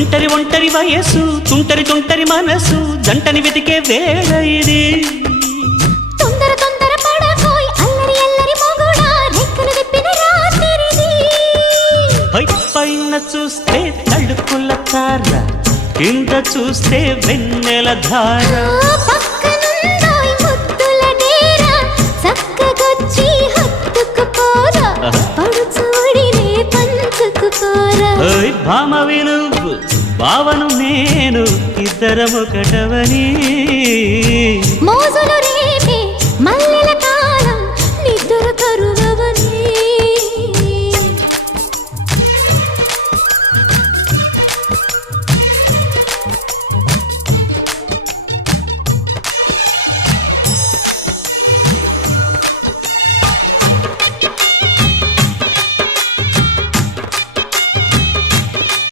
ఒంటరి ఒంటరి వయస్సు తుంటరి తుంటరి మనసు జంటని వెతికే వేళ ఇది. తొందర తొందర పడకోయ్ అల్లరి అల్లరి మొగుడా రెక్కలు విప్పిన రాత్రిది పై పైన చూస్తే తడుకుల తార కింద చూస్తే వెన్నెల ధార. భామ విలువు భావను నేను ఇద్దరమొకటవని మోజులు రేపే